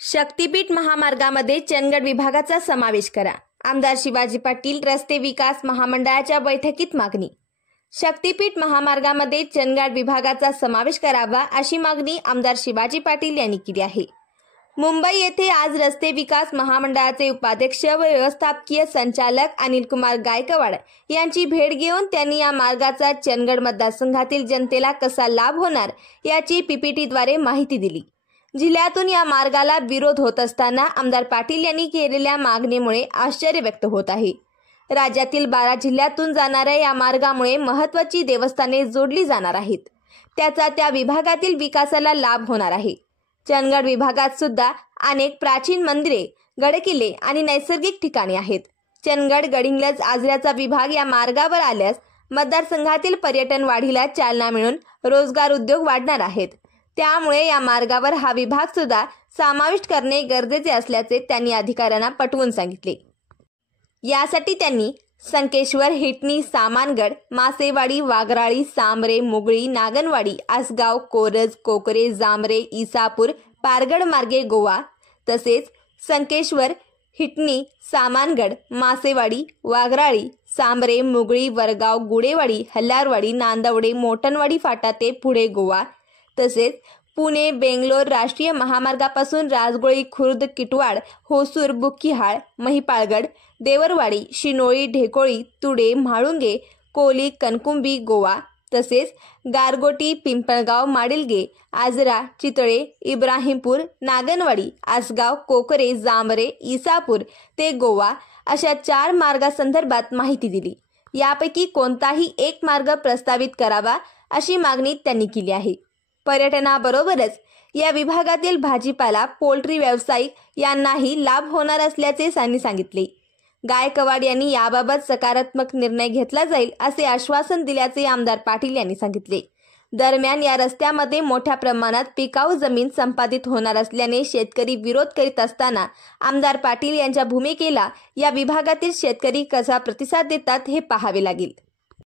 शक्तीपीठ महामार्गामध्ये चंदगड विभागाचा समावेश करा. आमदार शिवाजी पाटील रस्ते विकास महामंडळाच्या बैठकीत मागणी. शक्तीपीठ महामार्गामध्ये चंदगड विभागाचा समावेश करावा अशी मागणी आमदार शिवाजी पाटील यांनी केली आहे. मुंबई येथे आज रस्ते विकास महामंडळाचे उपाध्यक्ष व व्यवस्थापकीय संचालक अनिल कुमार गायकवाड यांची भेट घेऊन त्यांनी या मार्गाचा चंदगड मतदारसंघातील जनतेला कसा लाभ होणार याची पीपीटीद्वारे माहिती दिली. जिल्ह्यातून या मार्गाला विरोध होत असताना आमदार पाटील यांनी केलेल्या मागणीमुळे आश्चर्य व्यक्त होत आहे. राज्यातील 12 जिल्ह्यातून जाणाऱ्या या मार्गामुळे महत्त्वाची देवस्थाने जोडली जाणार आहेत. त्याचा त्या विभागातील विकासाला लाभ होणार आहे. चंदगड विभागात सुद्धा अनेक प्राचीन मंदिरे, गडकिल्ले आणि नैसर्गिक ठिकाणे आहेत. चंदगड गडिंग्लज आजऱ्याचा विभाग या मार्गावर आल्यास मतदारसंघातील पर्यटन वाढीला चालना मिळून रोजगार उद्योग वाढणार आहेत. त्यामुळे या मार्गावर हा विभाग सुद्धा समाविष्ट करणे गरजेचे असल्याचे त्यांनी अधिकाऱ्यांना पटवून सांगितले. यासाठी त्यांनी संकेश्वर, हिटनी, सामानगड, मासेवाडी, वाघराळी, सांबरे, मुगळी, नागनवाडी, आसगाव, कोरज, कोकरे, जांभरे, इसापूर, पारगड मार्गे गोवा तसेच संकेश्वर, हिटनी, सामानगड, मासेवाडी, वाघराळी, सांबरे, मुगळी, वरगाव, गुडेवाडी, हल्लारवाडी, नांदवडे, मोटनवाडी फाटा ते पुढे गोवा तसेच पुणे, बेंगलोर राष्ट्रीय महामार्गापासून राजगोळी, खुर्द, किटवाड, होसूर, बुक्कीहाळ, महिपाळगड, देवरवाडी, शिनोळी, ढेकोळी, तुडे, म्हाळुंगे, कोली, कणकुंबी, गोवा तसेच गारगोटी, पिंपळगाव, माडिलगे, आजरा, चितळे, इब्राहिमपूर, नागनवाडी, आसगाव, कोकरे, जांभरे, इसापूर ते गोवा अशा 4 मार्गासंदर्भात माहिती दिली. यापैकी कोणताही एक मार्ग प्रस्तावित करावा अशी मागणी त्यांनी केली आहे. पर्यटनाबरोबरच या विभागातील भाजीपाला, पोल्ट्री व्यावसायिक यांनाही लाभ होणार असल्याचे त्यांनी सांगितले. गायकवाड यांनी याबाबत सकारात्मक निर्णय घेतला जाईल असे आश्वासन दिल्याचे आमदार पाटील यांनी सांगितले. दरम्यान या रस्त्यामध्ये मोठ्या प्रमाणात पिकाऊ जमीन संपादित होणार असल्याने शेतकरी विरोध करीत असताना आमदार पाटील यांच्या भूमिकेला या विभागातील शेतकरी कसा प्रतिसाद देतात हे पाहावे लागेल.